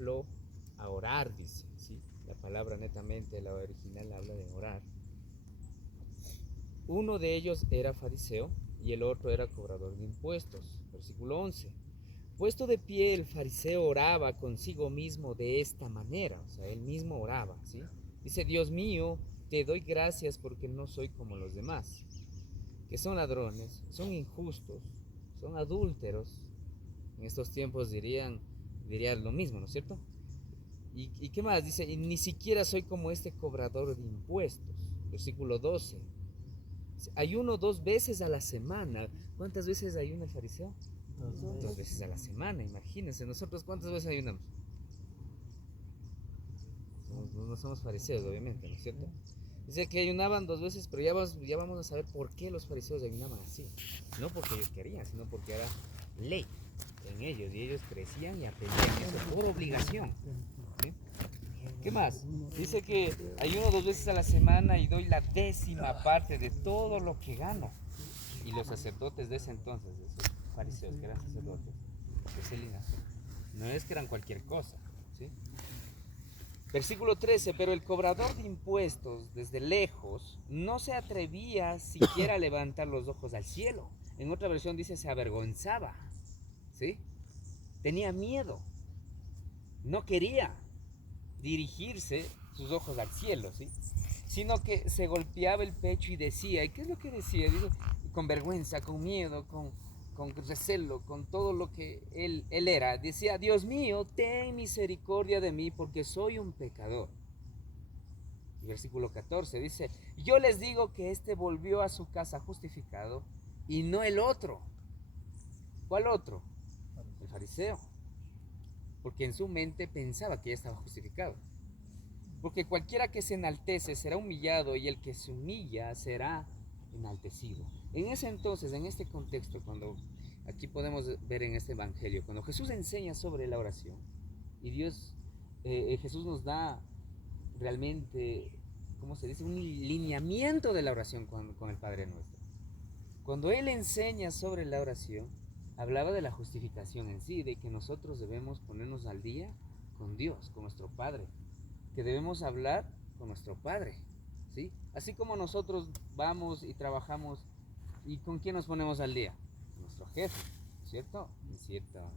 ejemplo a orar, dice, ¿sí? La palabra netamente, la original habla de orar. Uno de ellos era fariseo y el otro era cobrador de impuestos. Versículo 11. Puesto de pie, el fariseo oraba consigo mismo de esta manera, o sea, él mismo oraba, ¿sí? Dice, Dios mío, te doy gracias porque no soy como los demás, que son ladrones, son injustos, son adúlteros. En estos tiempos dirían lo mismo, ¿no es cierto? ¿Y qué más? Dice, y ni siquiera soy como este cobrador de impuestos. Versículo 12. Ayuno 2 veces a la semana. ¿Cuántas veces ayuna el fariseo? 2 veces a la semana, imagínense. Nosotros, ¿cuántas veces ayunamos? No somos fariseos, obviamente, ¿no es cierto? Dice que ayunaban 2 veces, pero ya vamos a saber por qué los fariseos ayunaban así. No porque ellos querían, sino porque era ley en ellos. Y ellos crecían y aprendían eso por obligación, ¿sí? ¿Qué más? Dice que ayuno 2 veces a la semana y doy la 10ª parte de todo lo que gano. Y los sacerdotes de ese entonces, esos fariseos que eran sacerdotes de ese linaje, no es que eran cualquier cosa, ¿sí? Versículo 13, pero el cobrador de impuestos desde lejos no se atrevía siquiera a levantar los ojos al cielo. En otra versión dice se avergonzaba, ¿sí? Tenía miedo, no quería dirigirse sus ojos al cielo, ¿sí? Sino que se golpeaba el pecho y decía, ¿y qué es lo que decía? Dice, con vergüenza, con miedo, con recelo, con todo lo que él era. Decía, Dios mío, ten misericordia de mí porque soy un pecador. Y versículo 14 dice, yo les digo que éste volvió a su casa justificado y no el otro. ¿Cuál otro? El fariseo. Porque en su mente pensaba que ya estaba justificado. Porque cualquiera que se enaltece será humillado y el que se humilla será enaltecido. En ese entonces, en este contexto, cuando aquí podemos ver en este evangelio, cuando Jesús enseña sobre la oración y Jesús nos da realmente, ¿cómo se dice? Un lineamiento de la oración con el Padre Nuestro. Cuando Él enseña sobre la oración, hablaba de la justificación en sí, de que nosotros debemos ponernos al día con Dios, con nuestro Padre, que debemos hablar con nuestro Padre, ¿sí? Así como nosotros vamos y trabajamos, ¿y con quién nos ponemos al día? Con nuestro jefe, ¿cierto?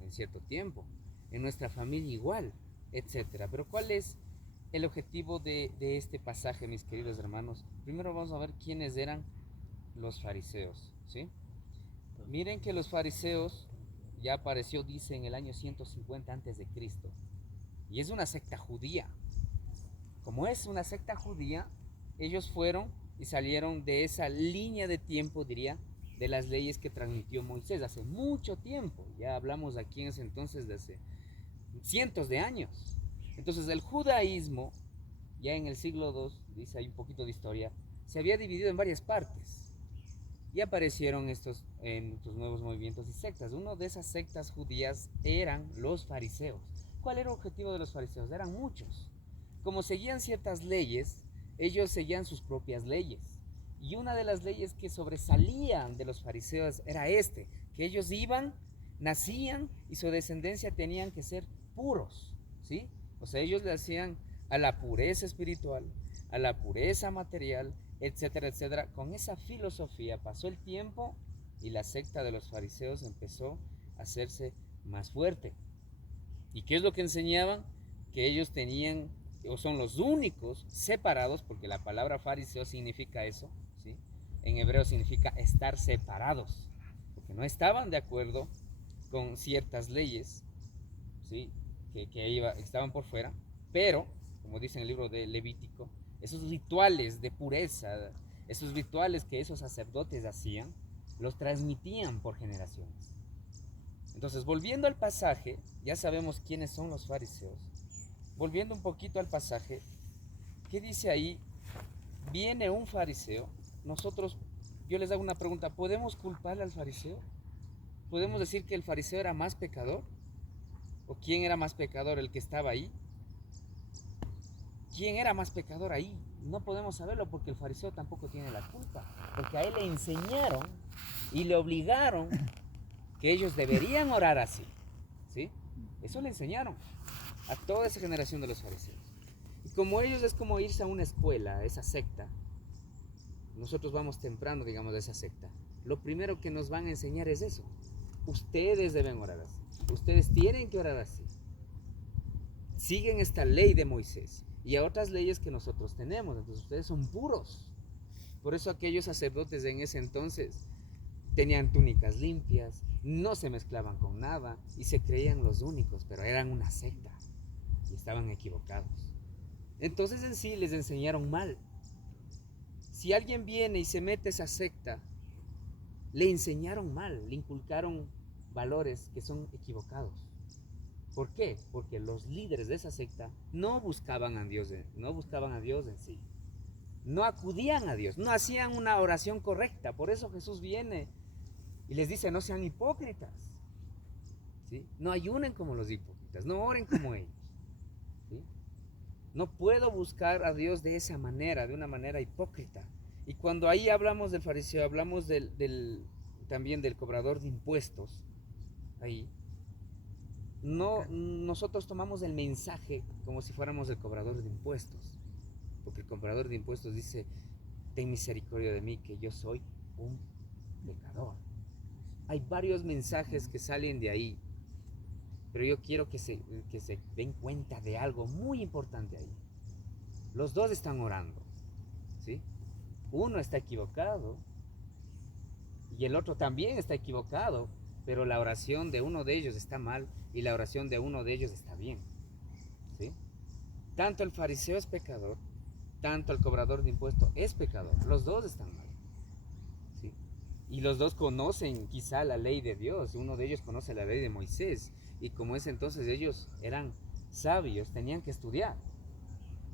En cierto tiempo. En nuestra familia igual, etcétera. Pero ¿cuál es el objetivo de este pasaje, mis queridos hermanos? Primero vamos a ver quiénes eran los fariseos, ¿sí? Miren que los fariseos ya apareció, dice, en el año 150 antes de Cristo. Y es una secta judía. Como es una secta judía, ellos fueron y salieron de esa línea de tiempo, diría, de las leyes que transmitió Moisés hace mucho tiempo. Ya hablamos aquí en ese entonces de hace cientos de años. Entonces el judaísmo, ya en el siglo II, dice hay un poquito de historia, se había dividido en varias partes. Y aparecieron estos nuevos movimientos y sectas. Una de esas sectas judías eran los fariseos. ¿Cuál era el objetivo de los fariseos? Eran muchos. Como seguían ciertas leyes, ellos seguían sus propias leyes. Y una de las leyes que sobresalían de los fariseos era que ellos iban, nacían y su descendencia tenían que ser puros, ¿sí? O sea, ellos le hacían a la pureza espiritual, a la pureza material, etcétera, etcétera. Con esa filosofía pasó el tiempo y la secta de los fariseos empezó a hacerse más fuerte. ¿Y qué es lo que enseñaban? Que ellos tenían, o son los únicos separados, porque la palabra fariseo significa eso, ¿sí? En hebreo significa estar separados, porque no estaban de acuerdo con ciertas leyes, ¿sí? que estaban por fuera, pero, como dice en el libro de Levítico, esos rituales de pureza, esos rituales que esos sacerdotes hacían, los transmitían por generaciones. Entonces, volviendo al pasaje, ya sabemos quiénes son los fariseos. Volviendo un poquito al pasaje, ¿qué dice ahí? Viene un fariseo. Nosotros, yo les hago una pregunta, ¿podemos culparle al fariseo? ¿Podemos decir que el fariseo era más pecador? ¿O quién era más pecador, el que estaba ahí? ¿Quién era más pecador ahí? No podemos saberlo porque el fariseo tampoco tiene la culpa. Porque a él le enseñaron y le obligaron que ellos deberían orar así, ¿sí? Eso le enseñaron. a toda esa generación de los fariseos. Y como ellos es como irse a una escuela, a esa secta, nosotros vamos temprano, digamos, de esa secta. Lo primero que nos van a enseñar es eso. Ustedes deben orar así. Ustedes tienen que orar así. Siguen esta ley de Moisés y a otras leyes que nosotros tenemos. Entonces ustedes son puros. Por eso aquellos sacerdotes en ese entonces tenían túnicas limpias, no se mezclaban con nada y se creían los únicos, pero eran una secta y estaban equivocados. Entonces en sí les enseñaron mal. Si alguien viene y se mete a esa secta, le enseñaron mal, le inculcaron valores que son equivocados. ¿Por qué? Porque los líderes de esa secta no buscaban a Dios, no buscaban a Dios en sí. No acudían a Dios, no hacían una oración correcta. Por eso Jesús viene y les dice, no sean hipócritas, ¿sí? No ayunen como los hipócritas, no oren como ellos, ¿sí? No puedo buscar a Dios de esa manera, de una manera hipócrita. Y cuando ahí hablamos del fariseo, hablamos también del cobrador de impuestos, ahí, no, nosotros tomamos el mensaje como si fuéramos el cobrador de impuestos. Porque el cobrador de impuestos dice, ten misericordia de mí, que yo soy un pecador. Hay varios mensajes que salen de ahí, pero yo quiero que se den cuenta de algo muy importante ahí. Los dos están orando, ¿sí? Uno está equivocado y el otro también está equivocado, pero la oración de uno de ellos está mal y la oración de uno de ellos está bien, ¿sí? Tanto el fariseo es pecador, tanto el cobrador de impuestos es pecador. Los dos están mal, ¿sí? Y los dos conocen quizá la ley de Dios. Uno de ellos conoce la ley de Moisés. Y como es entonces ellos eran sabios, tenían que estudiar.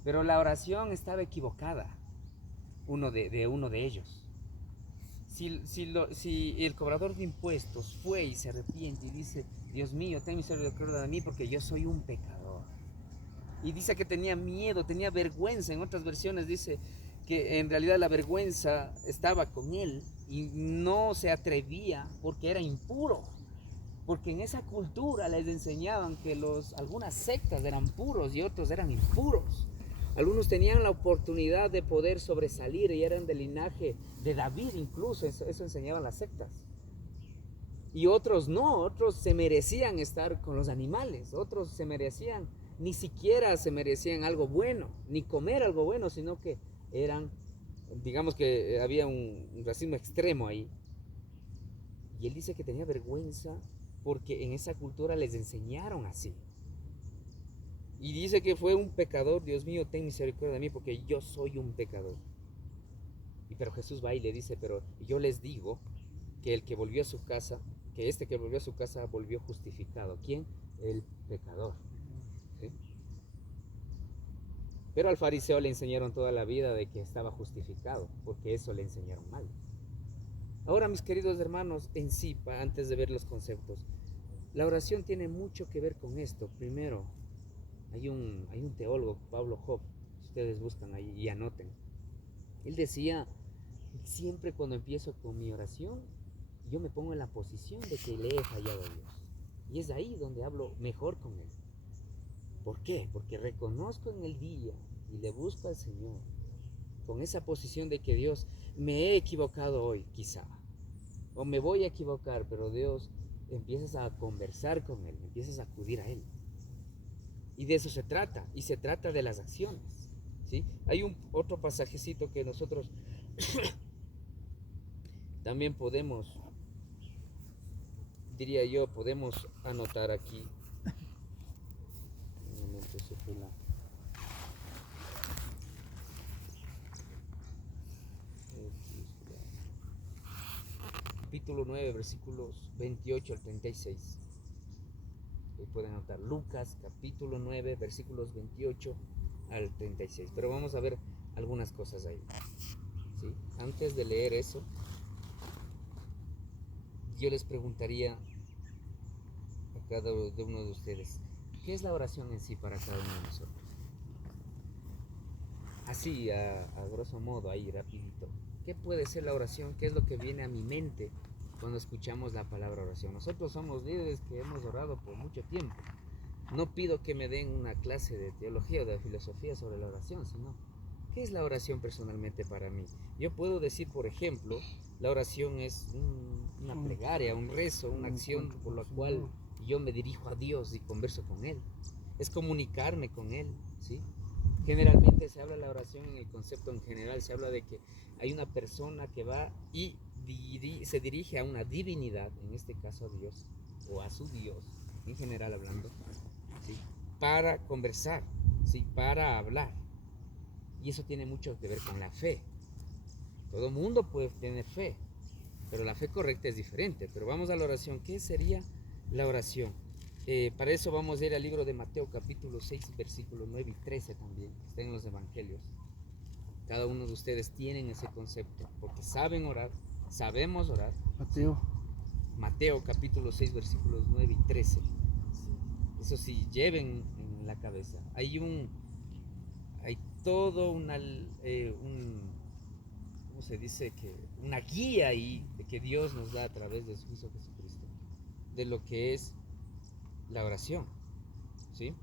Pero la oración estaba equivocada. Uno de ellos. Si el cobrador de impuestos fue y se arrepiente y dice, Dios mío, ten misericordia de mí porque yo soy un pecador. Y dice que tenía miedo, tenía vergüenza. En otras versiones dice que en realidad la vergüenza estaba con él y no se atrevía porque era impuro. Porque en esa cultura les enseñaban que algunas sectas eran puros y otros eran impuros. Algunos tenían la oportunidad de poder sobresalir y eran del linaje de David incluso, eso enseñaban las sectas. Y otros no, otros se merecían estar con los animales, otros ni siquiera se merecían algo bueno, ni comer algo bueno, sino que eran, digamos que había un racismo extremo ahí. Y él dice que tenía vergüenza porque en esa cultura les enseñaron así. Y dice que fue un pecador, Dios mío, ten misericordia de mí porque yo soy un pecador. Pero Jesús va y le dice, pero yo les digo que el que volvió a su casa, que volvió a su casa volvió justificado. ¿Quién? El pecador, ¿sí? Pero al fariseo le enseñaron toda la vida de que estaba justificado, porque eso le enseñaron mal. Ahora, mis queridos hermanos, en sí, antes de ver los conceptos, la oración tiene mucho que ver con esto. Primero, hay un teólogo, Pablo Job, si ustedes buscan ahí y anoten. Él decía, siempre cuando empiezo con mi oración, yo me pongo en la posición de que le he fallado a Dios. Y es ahí donde hablo mejor con Él. ¿Por qué? Porque reconozco en el día y le busco al Señor con esa posición de que Dios, me he equivocado hoy, quizá. O me voy a equivocar, pero Dios, empiezas a conversar con Él, empiezas a acudir a Él. Y de eso se trata, y se trata de las acciones, ¿sí? Hay otro pasajecito que nosotros también podemos, diría yo, podemos anotar aquí. Un momento, se fue la... Capítulo 9, versículos 28 al 36. Pueden anotar Lucas, capítulo 9, versículos 28 al 36. Pero vamos a ver algunas cosas ahí, ¿sí? Antes de leer eso, yo les preguntaría a cada uno de ustedes, ¿qué es la oración en sí para cada uno de nosotros? Así, a grosso modo, ahí rapidito. ¿Qué puede ser la oración? ¿Qué es lo que viene a mi mente cuando escuchamos la palabra oración? Nosotros somos líderes que hemos orado por mucho tiempo. No pido que me den una clase de teología o de filosofía sobre la oración, sino, ¿qué es la oración personalmente para mí? Yo puedo decir, por ejemplo, la oración es una plegaria, un rezo, una acción por la cual yo me dirijo a Dios y converso con Él. Es comunicarme con Él, ¿sí? Generalmente se habla de la oración en el concepto en general, se habla de que hay una persona que va y se dirige a una divinidad, en este caso a Dios, o a su Dios, en general hablando, ¿sí? Para conversar, ¿sí? Para hablar. Y eso tiene mucho que ver con la fe. Todo mundo puede tener fe, pero la fe correcta es diferente. Pero vamos a la oración. ¿Qué sería la oración? Para eso vamos a ir al libro de Mateo capítulo 6, versículos 9 y 13 también, que está en los evangelios. Cada uno de ustedes tienen ese concepto, porque saben orar, sabemos orar. Mateo capítulo 6, versículos 9 y 13. Eso sí, lleven en la cabeza. Hay todo ¿cómo se dice? Una guía ahí de que Dios nos da a través de su Hijo Jesucristo, de lo que es la oración, ¿sí?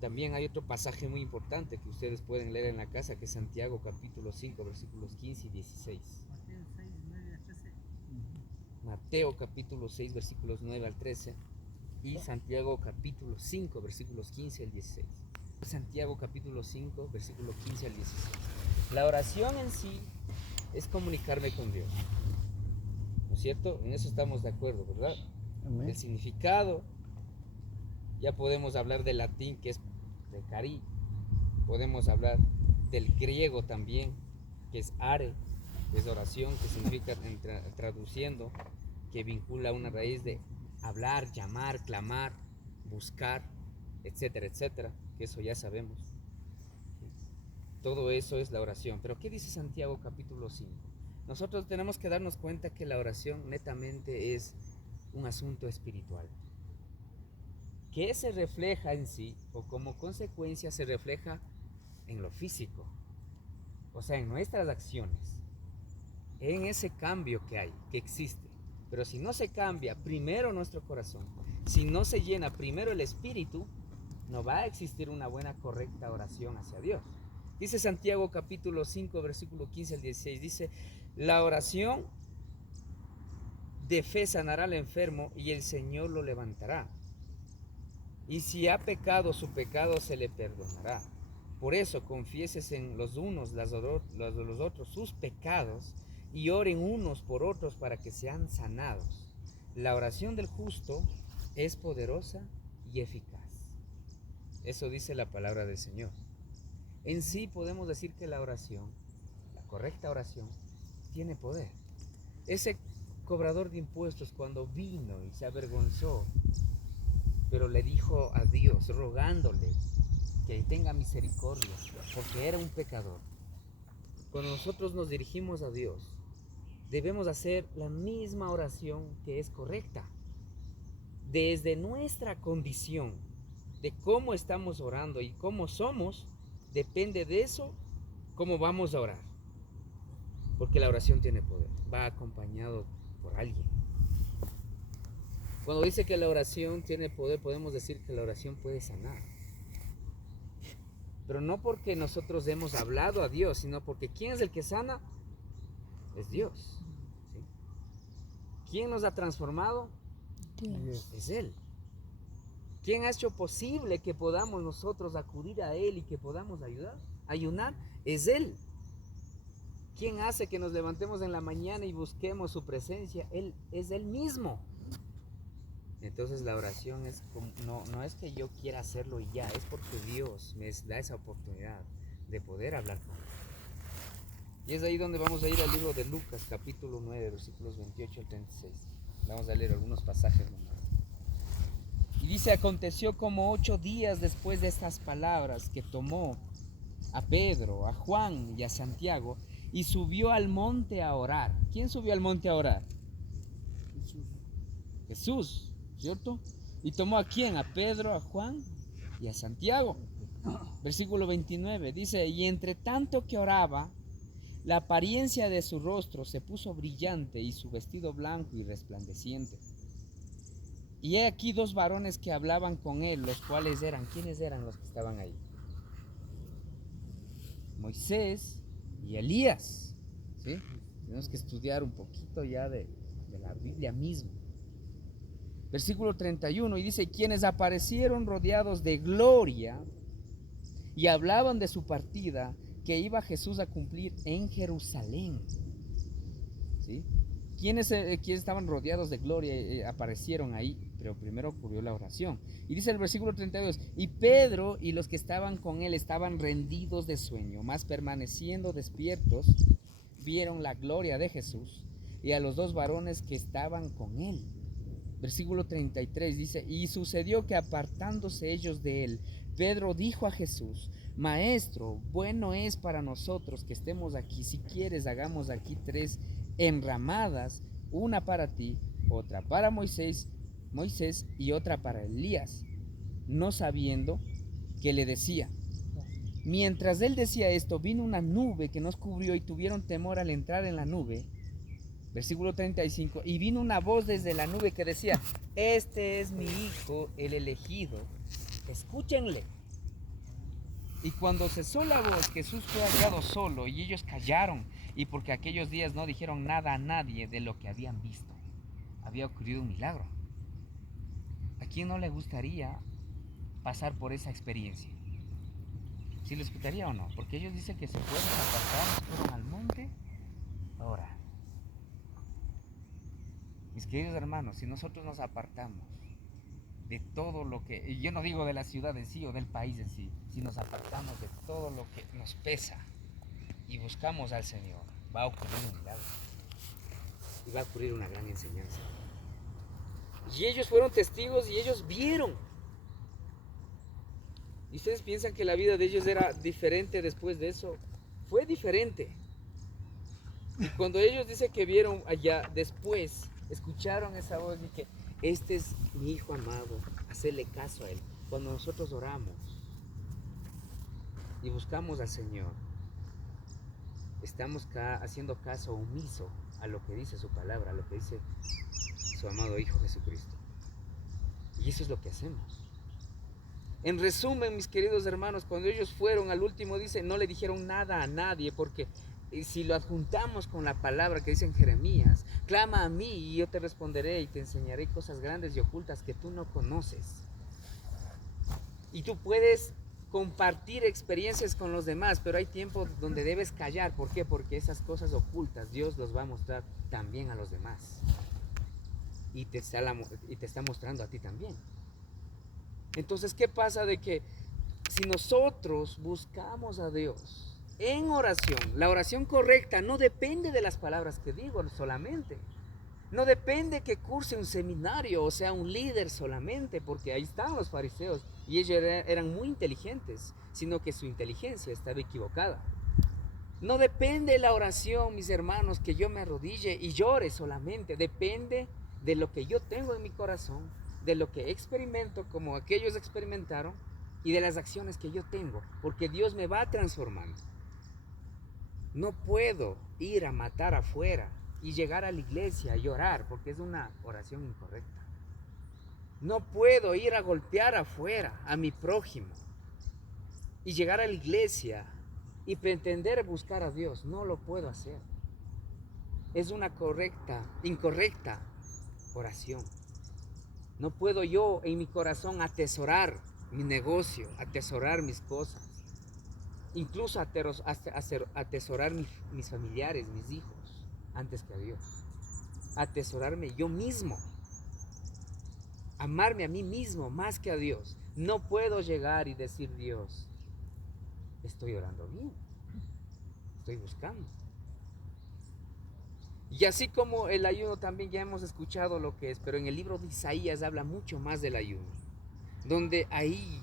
También hay otro pasaje muy importante que ustedes pueden leer en la casa, que es Santiago capítulo 5, versículos 15 y 16. Mateo capítulo 6, versículos 9 al 13 y Santiago capítulo 5, versículos 15 al 16. Santiago capítulo 5, versículo 15 al 16. La oración en sí es comunicarme con Dios, ¿no es cierto? En eso estamos de acuerdo, ¿verdad? Amén. El significado, ya podemos hablar del latín, que es de cari, podemos hablar del griego también, que es are, que es oración, que significa, traduciendo, que vincula una raíz de hablar, llamar, clamar, buscar, etcétera, etcétera, que eso ya sabemos. Todo eso es la oración. Pero ¿qué dice Santiago capítulo 5? Nosotros tenemos que darnos cuenta que la oración netamente es un asunto espiritual, que se refleja en sí, o como consecuencia se refleja en lo físico, o sea, en nuestras acciones, en ese cambio que hay, que existe. Pero si no se cambia primero nuestro corazón, si no se llena primero el espíritu, no va a existir una buena, correcta oración hacia Dios. Dice Santiago capítulo 5, versículo 15 al 16, dice, la oración de fe sanará al enfermo y el Señor lo levantará. Y si ha pecado, su pecado se le perdonará. Por eso confieses en los unos los otros sus pecados y oren unos por otros para que sean sanados. La oración del justo es poderosa y eficaz. Eso dice la palabra del Señor. En sí podemos decir que la oración, la correcta oración, tiene poder. Ese cobrador de impuestos, cuando vino y se avergonzó, pero le dijo a Dios, rogándole que tenga misericordia, porque era un pecador. Cuando nosotros nos dirigimos a Dios, debemos hacer la misma oración que es correcta. Desde nuestra condición, de cómo estamos orando y cómo somos, depende de eso, cómo vamos a orar. Porque la oración tiene poder, va acompañado por alguien. Cuando dice que la oración tiene poder, podemos decir que la oración puede sanar. Pero no porque nosotros hemos hablado a Dios, sino porque ¿quién es el que sana? Es Dios. ¿Sí? ¿Quién nos ha transformado? Dios. Es Él. ¿Quién ha hecho posible que podamos nosotros acudir a Él y que podamos ayunar? Es Él. ¿Quién hace que nos levantemos en la mañana y busquemos su presencia? Él es Él mismo. Entonces la oración no es que yo quiera hacerlo y ya, es porque Dios me da esa oportunidad de poder hablar con Él. Y es ahí donde vamos a ir al libro de Lucas, capítulo 9, versículos 28 al 36. Vamos a leer algunos pasajes nomás. Y dice, aconteció como 8 días después de estas palabras que tomó a Pedro, a Juan y a Santiago y subió al monte a orar. ¿Quién subió al monte a orar? Jesús, ¿cierto? ¿Y tomó a quién? A Pedro, a Juan y a Santiago. Versículo 29 dice, y entre tanto que oraba, la apariencia de su rostro se puso brillante y su vestido blanco y resplandeciente. Y he aquí dos varones que hablaban con él, los cuales eran, ¿quiénes eran los que estaban ahí? Moisés y Elías, ¿sí? Tenemos que estudiar un poquito ya de la Biblia misma. Versículo 31, y dice, quienes aparecieron rodeados de gloria y hablaban de su partida que iba Jesús a cumplir en Jerusalén. ¿Sí? Quienes estaban rodeados de gloria aparecieron ahí, pero primero ocurrió la oración. Y dice el versículo 32, y Pedro y los que estaban con él estaban rendidos de sueño, mas permaneciendo despiertos, vieron la gloria de Jesús y a los dos varones que estaban con él. Versículo 33 dice, y sucedió que apartándose ellos de él, Pedro dijo a Jesús, Maestro, bueno es para nosotros que estemos aquí. Si quieres, hagamos aquí 3 enramadas, una para ti, otra para Moisés y otra para Elías, no sabiendo que le decía. Mientras él decía esto, vino una nube que nos cubrió y tuvieron temor al entrar en la nube. Versículo 35, y vino una voz desde la nube que decía, este es mi hijo, el elegido, escúchenle. Y cuando cesó la voz, Jesús fue hallado solo y ellos callaron, y porque aquellos días no dijeron nada a nadie de lo que habían visto. Había ocurrido un milagro. ¿A quién no le gustaría pasar por esa experiencia? ¿Sí les gustaría o no? Porque ellos dicen que se fueron a apartar, fueron al monte. Ahora, mis queridos hermanos, si nosotros nos apartamos de todo lo que, y yo no digo de la ciudad en sí o del país en sí, si nos apartamos de todo lo que nos pesa y buscamos al Señor, va a ocurrir un milagro y va a ocurrir una gran enseñanza. Y ellos fueron testigos y ellos vieron. ¿Y ustedes piensan que la vida de ellos era diferente después de eso? Fue diferente. Y cuando ellos dicen que vieron allá después, escucharon esa voz y que este es mi hijo amado, hacerle caso a él. Cuando nosotros oramos y buscamos al Señor, estamos haciendo caso omiso a lo que dice su palabra, a lo que dice su amado Hijo Jesucristo. Y eso es lo que hacemos. En resumen, mis queridos hermanos, cuando ellos fueron al último, dice, no le dijeron nada a nadie, porque si lo adjuntamos con la palabra que dice en Jeremías, clama a mí y yo te responderé y te enseñaré cosas grandes y ocultas que tú no conoces. Y tú puedes compartir experiencias con los demás, pero hay tiempo donde debes callar. ¿Por qué? Porque esas cosas ocultas Dios los va a mostrar también a los demás. Y te está mostrando a ti también. Entonces, ¿qué pasa de que si nosotros buscamos a Dios en oración, la oración correcta no depende de las palabras que digo solamente, no depende que curse un seminario o sea un líder solamente, porque ahí están los fariseos y ellos eran muy inteligentes, sino que su inteligencia estaba equivocada. No depende la oración, mis hermanos, que yo me arrodille y llore solamente, depende de lo que yo tengo en mi corazón, de lo que experimento como aquellos experimentaron y de las acciones que yo tengo, porque Dios me va transformando. No puedo ir a matar afuera y llegar a la iglesia y orar, porque es una oración incorrecta. No puedo ir a golpear afuera a mi prójimo y llegar a la iglesia y pretender buscar a Dios. No lo puedo hacer. Es una incorrecta oración. No puedo yo en mi corazón atesorar mi negocio, atesorar mis cosas, incluso atesorar mis familiares, mis hijos, antes que a Dios. Atesorarme yo mismo, amarme a mí mismo más que a Dios. No puedo llegar y decir, Dios, estoy orando bien, estoy buscando. Y así como el ayuno también ya hemos escuchado lo que es, pero en el libro de Isaías habla mucho más del ayuno, donde ahí,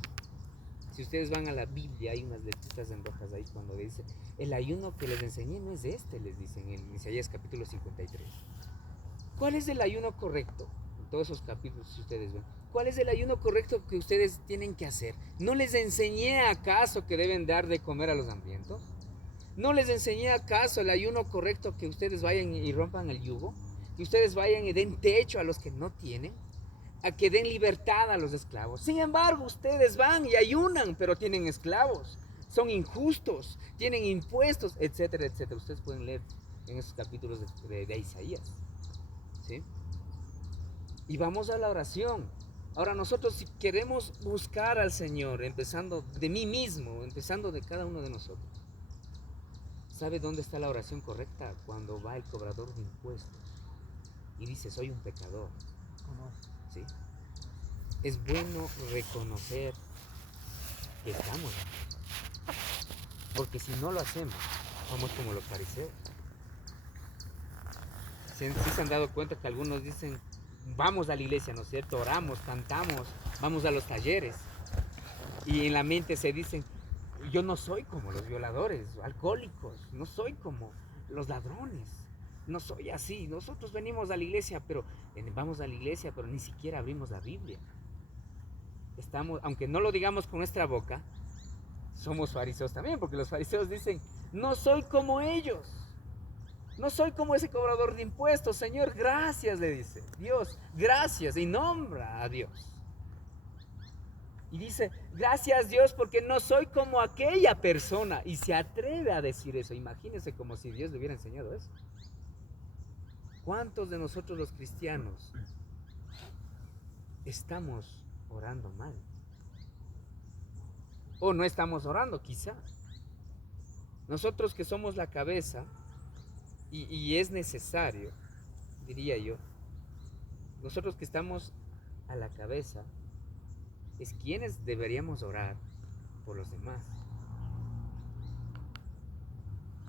si ustedes van a la Biblia, hay unas letritas en rojas ahí cuando dice, el ayuno que les enseñé no es este, les dicen en Isaías capítulo 53. ¿Cuál es el ayuno correcto? En todos esos capítulos, si ustedes ven, ¿cuál es el ayuno correcto que ustedes tienen que hacer? ¿No les enseñé acaso que deben dar de comer a los hambrientos? ¿No les enseñé acaso el ayuno correcto, que ustedes vayan y rompan el yugo? ¿Que ustedes vayan y den techo a los que no tienen? a que den libertad a los esclavos. Sin embargo, ustedes van y ayunan, pero tienen esclavos. Son injustos, tienen impuestos, etcétera, etcétera. Ustedes pueden leer en esos capítulos de Isaías. ¿Sí? Y vamos a la oración. Ahora nosotros, si queremos buscar al Señor, empezando de mí mismo, empezando de cada uno de nosotros, ¿sabe dónde está la oración correcta? Cuando va el cobrador de impuestos y dice, soy un pecador. ¿Sí? Es bueno reconocer que estamos, porque si no lo hacemos, somos como los fariseos. ¿Sí se han dado cuenta que algunos dicen, vamos a la iglesia, ¿no es cierto? Oramos, cantamos, vamos a los talleres, y en la mente se dicen, yo no soy como los violadores, alcohólicos, no soy como los ladrones, no soy así. Nosotros venimos a la iglesia, pero vamos a la iglesia, pero ni siquiera abrimos la Biblia. Estamos, aunque no lo digamos con nuestra boca, somos fariseos también, porque los fariseos dicen, no soy como ellos, no soy como ese cobrador de impuestos. Señor, gracias, le dice Dios, gracias, y nombra a Dios. Y dice, gracias Dios, porque no soy como aquella persona. Y se atreve a decir eso. Imagínense, como si Dios le hubiera enseñado eso. ¿Cuántos de nosotros los cristianos estamos orando mal? O no estamos orando, quizá. Nosotros que somos la cabeza, y es necesario, diría yo, nosotros que estamos a la cabeza, es quienes deberíamos orar por los demás.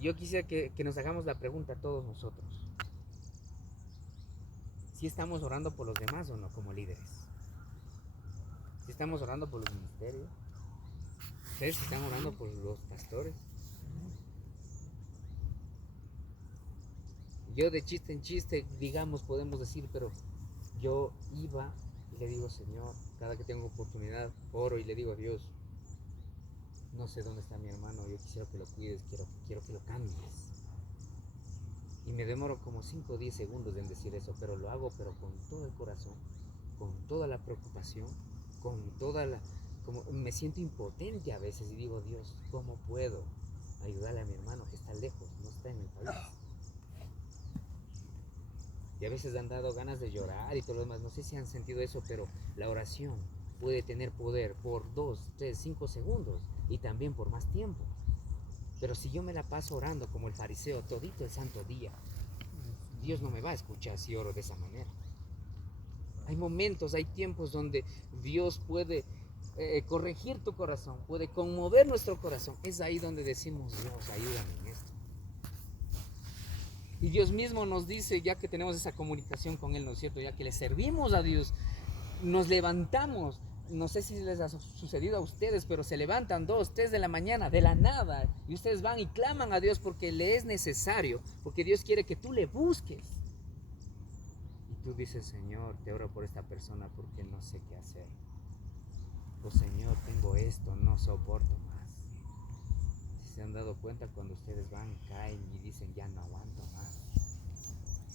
Yo quisiera que nos hagamos la pregunta a todos nosotros. Si estamos orando por los demás o no como líderes. Si estamos orando por los ministerios. ¿Ustedes están orando por los pastores? Yo de chiste en chiste, digamos, podemos decir, pero yo iba y le digo, Señor, cada que tengo oportunidad, oro y le digo a Dios, no sé dónde está mi hermano, yo quisiera que lo cuides, quiero que lo cambies. Y me demoro como 5 o 10 segundos en decir eso, pero lo hago, pero con todo el corazón, con toda la preocupación, con toda la... como me siento impotente a veces y digo, Dios, ¿cómo puedo ayudarle a mi hermano que está lejos, no está en el país? Y a veces han dado ganas de llorar y todo lo demás. No sé si han sentido eso, pero la oración puede tener poder por 2, 3, 5 segundos y también por más tiempo. Pero si yo me la paso orando como el fariseo todito el santo día, Dios no me va a escuchar si oro de esa manera. Hay momentos, hay tiempos donde Dios puede corregir tu corazón, puede conmover nuestro corazón. Es ahí donde decimos, Dios, ayúdame en esto. Y Dios mismo nos dice, ya que tenemos esa comunicación con Él, ¿no es cierto? Ya que le servimos a Dios, nos levantamos. No sé si les ha sucedido a ustedes, pero se levantan 2, 3 de la mañana, de la nada, y ustedes van y claman a Dios porque le es necesario, porque Dios quiere que tú le busques. Y tú dices, Señor, te oro por esta persona porque no sé qué hacer. Pues Señor, tengo esto, no soporto más. Si se han dado cuenta, cuando ustedes van, caen y dicen, ya no aguanto más.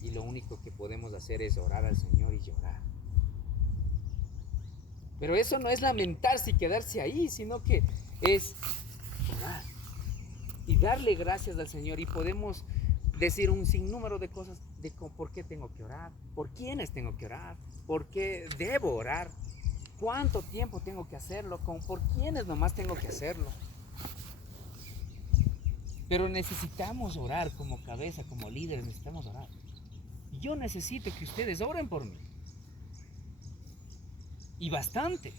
Y lo único que podemos hacer es orar al Señor y llorar. Pero eso no es lamentarse y quedarse ahí, sino que es orar y darle gracias al Señor. Y podemos decir un sinnúmero de cosas de por qué tengo que orar, por quiénes tengo que orar, por qué debo orar, cuánto tiempo tengo que hacerlo, por quiénes nomás tengo que hacerlo. Pero necesitamos orar como cabeza, como líderes, necesitamos orar. Y yo necesito que ustedes oren por mí. Y bastante.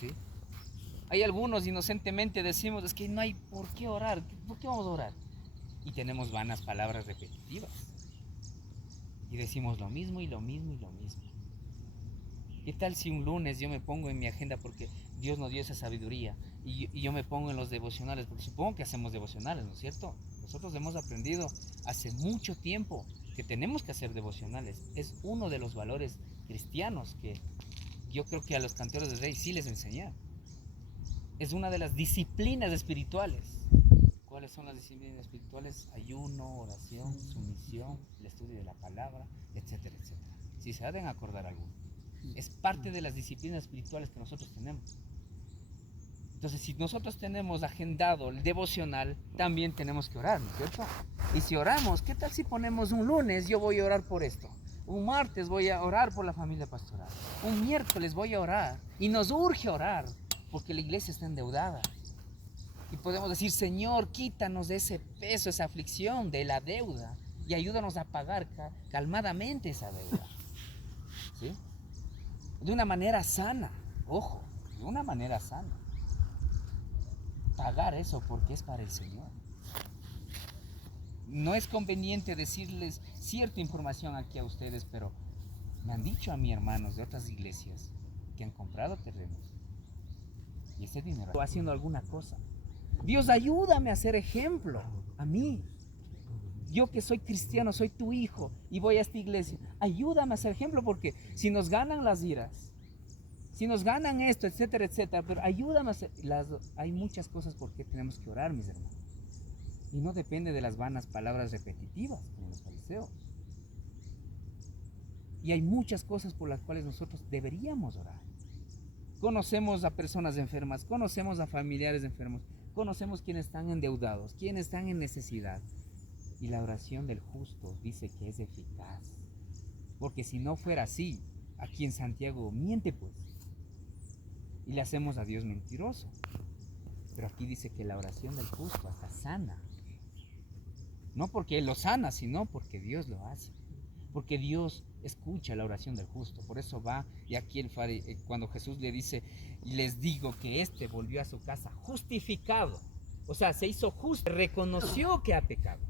¿Sí? Hay algunos inocentemente decimos, es que no hay por qué orar, ¿por qué vamos a orar? Y tenemos vanas palabras repetitivas. Y decimos lo mismo y lo mismo y lo mismo. ¿Qué tal si un lunes yo me pongo en mi agenda, porque Dios nos dio esa sabiduría, y yo me pongo en los devocionales, porque supongo que hacemos devocionales, ¿no es cierto? Nosotros hemos aprendido hace mucho tiempo que tenemos que hacer devocionales. Es uno de los valores cristianos que yo creo que a los cantores de Rey sí les enseñaron. Es una de las disciplinas espirituales. ¿Cuáles son las disciplinas espirituales? Ayuno, oración, sumisión, el estudio de la palabra, etcétera, etcétera. Si se ha de acordar alguno. Es parte de las disciplinas espirituales que nosotros tenemos. Entonces, si nosotros tenemos agendado el devocional, también tenemos que orar, ¿no es cierto? Y si oramos, ¿qué tal si ponemos un lunes, yo voy a orar por esto? Un martes voy a orar por la familia pastoral. Un miércoles voy a orar. Y nos urge orar, porque la iglesia está endeudada. Y podemos decir, Señor, quítanos de ese peso, esa aflicción, de la deuda. Y ayúdanos a pagar calmadamente esa deuda. ¿Sí? De una manera sana, ojo, de una manera sana. Pagar eso porque es para el Señor. No es conveniente decirles cierta información aquí a ustedes, pero me han dicho a mis hermanos de otras iglesias que han comprado terrenos y ese dinero está haciendo alguna cosa. Dios, ayúdame a ser ejemplo a mí. Yo que soy cristiano, soy tu hijo y voy a esta iglesia. Ayúdame a ser ejemplo, porque si nos ganan las iras, si nos ganan esto, etcétera, etcétera, pero ayúdame a ser... Hay muchas cosas por qué tenemos que orar, mis hermanos. Y no depende de las vanas palabras repetitivas, como los fariseos. Y hay muchas cosas por las cuales nosotros deberíamos orar. Conocemos a personas enfermas, conocemos a familiares enfermos, conocemos quienes están endeudados, quienes están en necesidad. Y la oración del justo dice que es eficaz. Porque si no fuera así, aquí en Santiago miente pues. Y le hacemos a Dios mentiroso. Pero aquí dice que la oración del justo hasta sana. No porque Él lo sana, sino porque Dios lo hace. Porque Dios escucha la oración del justo. Por eso va, y aquí cuando Jesús le dice, y les digo que éste volvió a su casa justificado. O sea, se hizo justo, reconoció que ha pecado.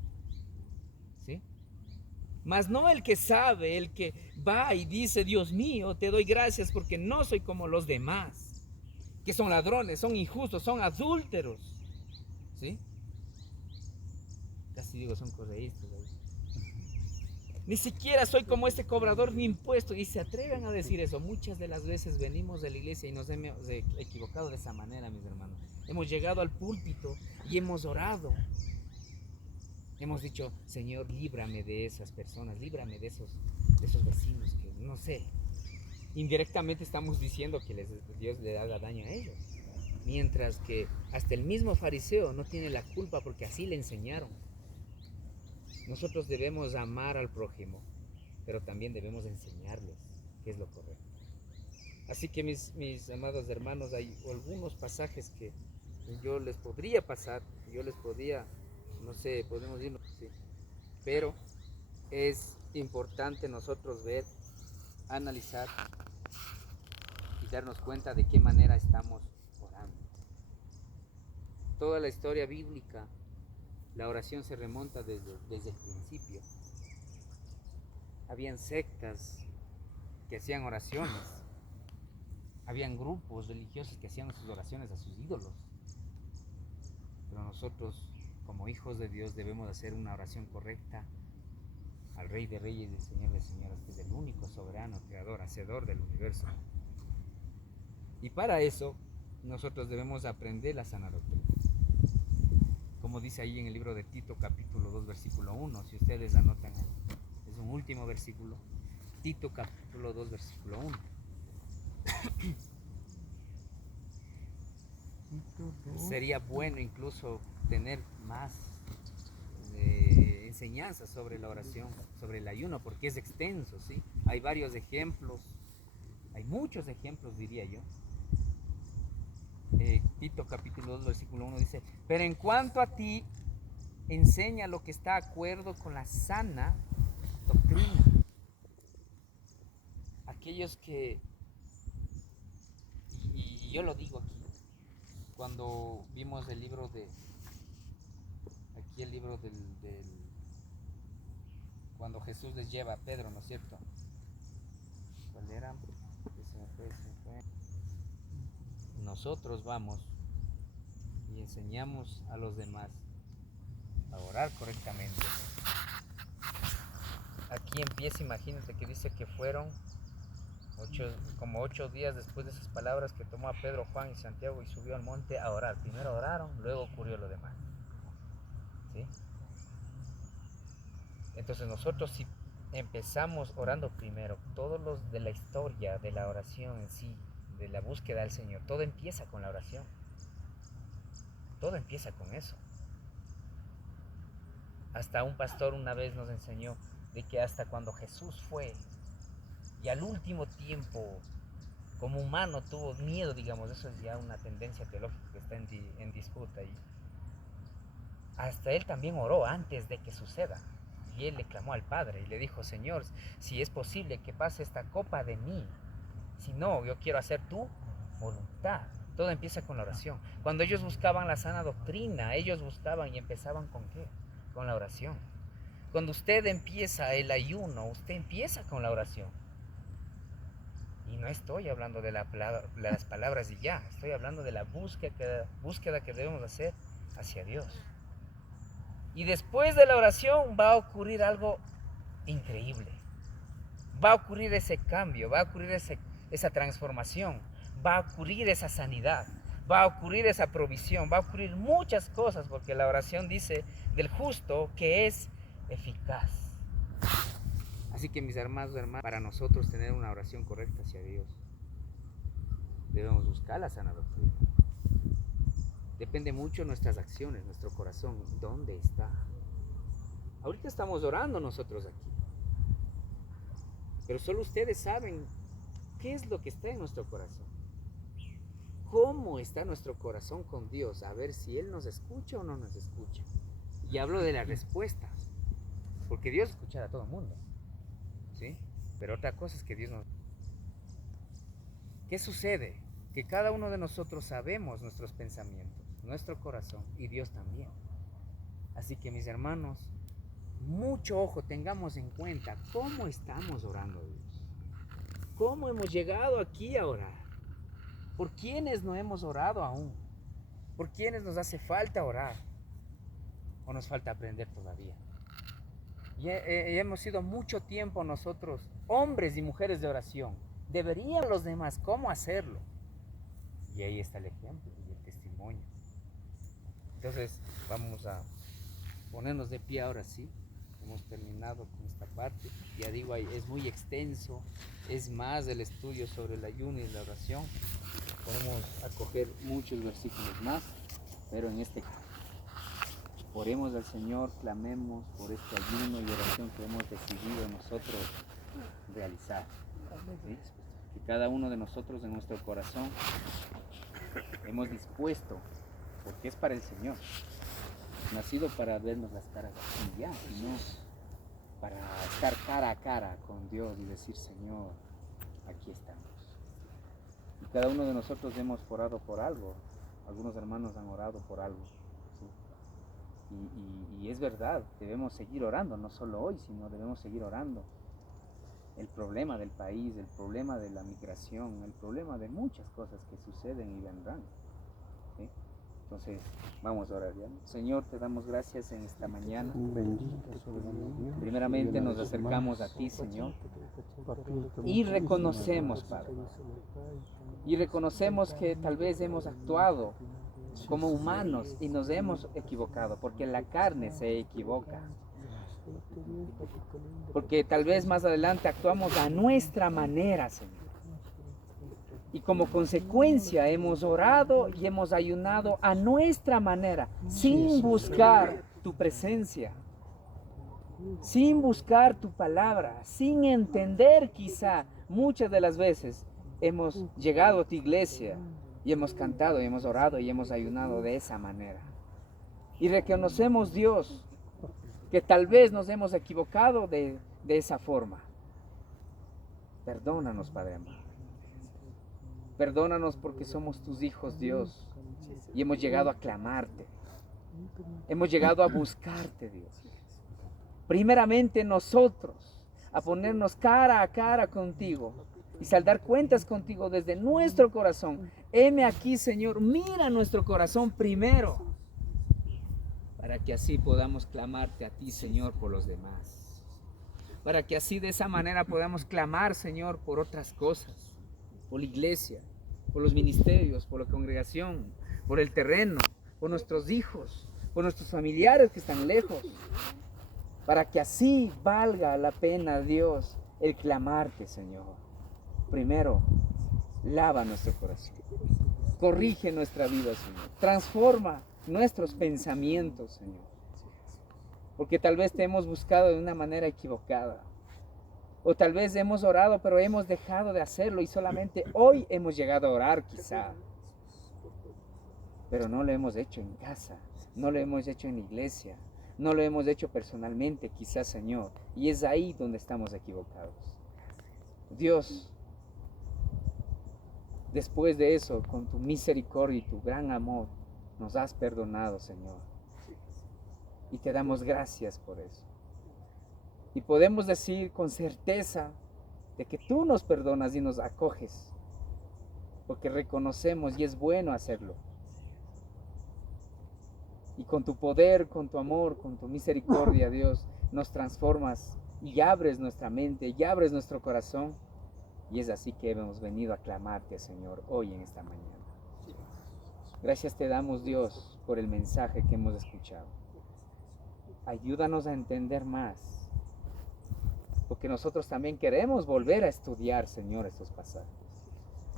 ¿Sí? Mas no el que sabe, el que va y dice, Dios mío, te doy gracias porque no soy como los demás, que son ladrones, son injustos, son adúlteros. ¿Sí? Casi digo, son correístas. Ni siquiera soy como este cobrador de impuestos. Y se atreven a decir eso. Muchas de las veces venimos de la iglesia y nos hemos equivocado de esa manera, mis hermanos. Hemos llegado al púlpito y hemos orado. Hemos dicho, Señor, líbrame de esas personas, líbrame de esos vecinos que, no sé, indirectamente estamos diciendo que Dios le haga daño a ellos. Mientras que hasta el mismo fariseo no tiene la culpa porque así le enseñaron. Nosotros debemos amar al prójimo, pero también debemos enseñarles qué es lo correcto. Así que mis amados hermanos, hay algunos pasajes que yo les podría pasar, yo les podría, no sé, podemos irnos, sí. Pero es importante nosotros ver, analizar y darnos cuenta de qué manera estamos orando. Toda la historia bíblica, la oración se remonta desde el principio. Habían sectas que hacían oraciones. Habían grupos religiosos que hacían sus oraciones a sus ídolos. Pero nosotros, como hijos de Dios, debemos hacer una oración correcta al Rey de Reyes y el Señor de Señoras, que es el único soberano, creador, hacedor del universo. Y para eso, nosotros debemos aprender la sana doctrina. Como dice ahí en el libro de Tito, capítulo 2, versículo 1, si ustedes anotan, es un último versículo. Tito, capítulo 2, versículo 1. Sería bueno incluso tener más enseñanzas sobre la oración, sobre el ayuno, porque es extenso, ¿sí? Hay varios ejemplos, hay muchos ejemplos, diría yo. Tito capítulo 2 versículo 1 dice, pero en cuanto a ti, enseña lo que está de acuerdo con la sana doctrina. Aquellos que, y yo lo digo aquí, cuando vimos el libro aquí el libro cuando Jesús les lleva a Pedro, ¿no es cierto? ¿Cuál era? Se me fue. Nosotros vamos y enseñamos a los demás a orar correctamente. Aquí empieza, imagínate que dice que fueron como 8 días después de esas palabras que tomó a Pedro, Juan y Santiago y subió al monte a orar. Primero oraron, luego ocurrió lo demás. ¿Sí? Entonces nosotros, si empezamos orando primero. Todos los de la historia de la oración en sí, de la búsqueda del Señor, todo empieza con la oración. Todo empieza con eso. Hasta un pastor una vez nos enseñó de que hasta cuando Jesús fue y al último tiempo como humano tuvo miedo, digamos, eso es ya una tendencia teológica que está en disputa, y hasta él también oró antes de que suceda, y él le clamó al Padre y le dijo: Señor, si es posible que pase esta copa de mí, si no, yo quiero hacer tu voluntad. Todo empieza con la oración. Cuando ellos buscaban la sana doctrina, ellos buscaban y empezaban ¿con qué? Con la oración. Cuando usted empieza el ayuno, usted empieza con la oración. Y no estoy hablando de las palabras y ya, estoy hablando de la búsqueda que debemos hacer hacia Dios. Y después de la oración va a ocurrir algo increíble. Va a ocurrir ese cambio, va a ocurrir esa transformación, va a ocurrir esa sanidad, va a ocurrir esa provisión, va a ocurrir muchas cosas, porque la oración dice del justo que es eficaz. Así que mis hermanos, para nosotros tener una oración correcta hacia Dios, debemos buscar la sana doctrina. Depende mucho de nuestras acciones, nuestro corazón, ¿dónde está? Ahorita estamos orando nosotros aquí, pero solo ustedes saben qué es lo que está en nuestro corazón. ¿Cómo está nuestro corazón con Dios? A ver si Él nos escucha o no nos escucha. Y hablo de las respuestas, porque Dios escucha a todo el mundo, ¿sí? Pero otra cosa es que Dios nos... ¿Qué sucede? Que cada uno de nosotros sabemos nuestros pensamientos, nuestro corazón, y Dios también. Así que mis hermanos, mucho ojo, tengamos en cuenta cómo estamos orando a Dios. ¿Cómo hemos llegado aquí a orar? ¿Por quiénes no hemos orado aún? ¿Por quiénes nos hace falta orar? ¿O nos falta aprender todavía? Y hemos sido mucho tiempo nosotros, hombres y mujeres de oración. Deberían los demás cómo hacerlo. Y ahí está el ejemplo y el testimonio. Entonces vamos a ponernos de pie ahora sí. Hemos terminado con esta parte. Ya digo, es muy extenso. Es más el estudio sobre el ayuno y la oración. Podemos acoger muchos versículos más, pero en este caso oremos al Señor, clamemos por este ayuno y oración que hemos decidido nosotros realizar, ¿sí? Que cada uno de nosotros en nuestro corazón hemos dispuesto, porque es para el Señor, nacido para vernos las caras así ya, sino para estar cara a cara con Dios y decir: Señor, aquí estamos. Y cada uno de nosotros hemos orado por algo, algunos hermanos han orado por algo, ¿sí? Y es verdad, debemos seguir orando, no solo hoy, sino debemos seguir orando. El problema del país, el problema de la migración, el problema de muchas cosas que suceden y vendrán, ¿sí? Entonces, vamos a orar ya. Señor, te damos gracias en esta mañana. Primeramente nos acercamos a ti, Señor, y reconocemos, Padre, y reconocemos que tal vez hemos actuado como humanos y nos hemos equivocado, porque la carne se equivoca. Porque tal vez más adelante actuamos a nuestra manera, Señor. Y como consecuencia hemos orado y hemos ayunado a nuestra manera, sin buscar tu presencia, sin buscar tu palabra, sin entender quizá muchas de las veces hemos llegado a tu iglesia y hemos cantado y hemos orado y hemos ayunado de esa manera. Y reconocemos, Dios, que tal vez nos hemos equivocado de esa forma. Perdónanos, Padre amado. Perdónanos porque somos tus hijos, Dios, y hemos llegado a clamarte. Hemos llegado a buscarte, Dios. Primeramente nosotros, a ponernos cara a cara contigo y saldar cuentas contigo desde nuestro corazón. Heme aquí, Señor, mira nuestro corazón primero, para que así podamos clamarte a ti, Señor, por los demás. Para que así de esa manera podamos clamar, Señor, por otras cosas, por la iglesia, por los ministerios, por la congregación, por el terreno, por nuestros hijos, por nuestros familiares que están lejos. para que así valga la pena, Dios, el clamarte, Señor. Primero, lava nuestro corazón, corrige nuestra vida, Señor, transforma nuestros pensamientos, Señor, porque tal vez te hemos buscado de una manera equivocada, o tal vez hemos orado pero hemos dejado de hacerlo y solamente hoy hemos llegado a orar quizá, pero no lo hemos hecho en casa, no lo hemos hecho en la iglesia, no lo hemos hecho personalmente quizás, Señor, y es ahí donde estamos equivocados. Dios, después de eso, con tu misericordia y tu gran amor, nos has perdonado, Señor, y te damos gracias por eso. Y podemos decir con certeza de que tú nos perdonas y nos acoges, porque reconocemos y es bueno hacerlo. Y con tu poder, con tu amor, con tu misericordia, Dios, nos transformas y abres nuestra mente y abres nuestro corazón. Y es así que hemos venido a clamarte, Señor, hoy en esta mañana. Gracias te damos, Dios, por el mensaje que hemos escuchado. Ayúdanos a entender más, porque nosotros también queremos volver a estudiar, Señor, estos pasajes.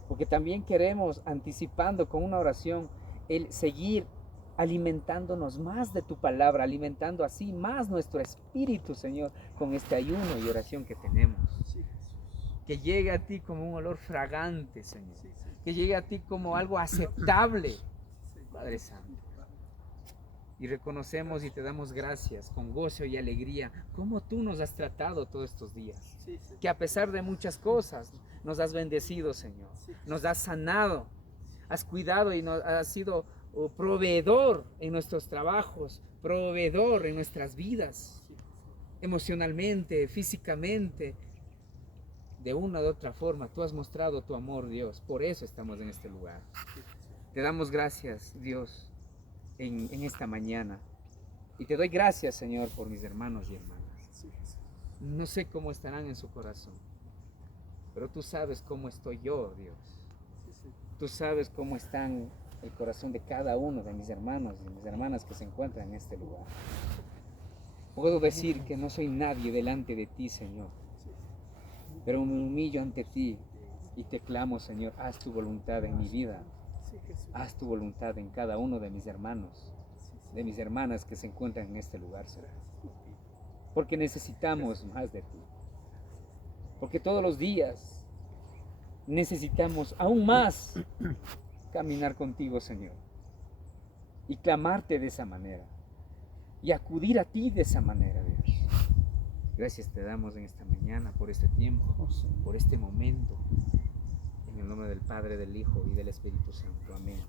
Porque también queremos, anticipando con una oración, el seguir alimentándonos más de tu palabra, alimentando así más nuestro espíritu, Señor, con este ayuno y oración que tenemos. Que llegue a ti como un olor fragante, Señor. Que llegue a ti como algo aceptable, Padre Santo. Y reconocemos y te damos gracias con gozo y alegría, como tú nos has tratado todos estos días. Que a pesar de muchas cosas, nos has bendecido, Señor. Nos has sanado, has cuidado y nos has sido proveedor en nuestros trabajos, proveedor en nuestras vidas, emocionalmente, físicamente, de una u otra forma. Tú has mostrado tu amor, Dios. Por eso estamos en este lugar. Te damos gracias, Dios, en esta mañana. Y te doy gracias, Señor, por mis hermanos y hermanas. No sé cómo estarán en su corazón, pero tú sabes cómo estoy yo, Dios. Tú sabes cómo están el corazón de cada uno de mis hermanos y mis hermanas que se encuentran en este lugar. Puedo decir que no soy nadie delante de ti, Señor, pero me humillo ante ti y te clamo, Señor, haz tu voluntad en mi vida, haz tu voluntad en cada uno de mis hermanos, de mis hermanas que se encuentran en este lugar, Señor, porque necesitamos más de ti, porque todos los días necesitamos aún más caminar contigo, Señor, y clamarte de esa manera, y acudir a ti de esa manera, Dios. Gracias te damos en esta mañana por este tiempo, por este momento, en el nombre del Padre, del Hijo y del Espíritu Santo. Amén.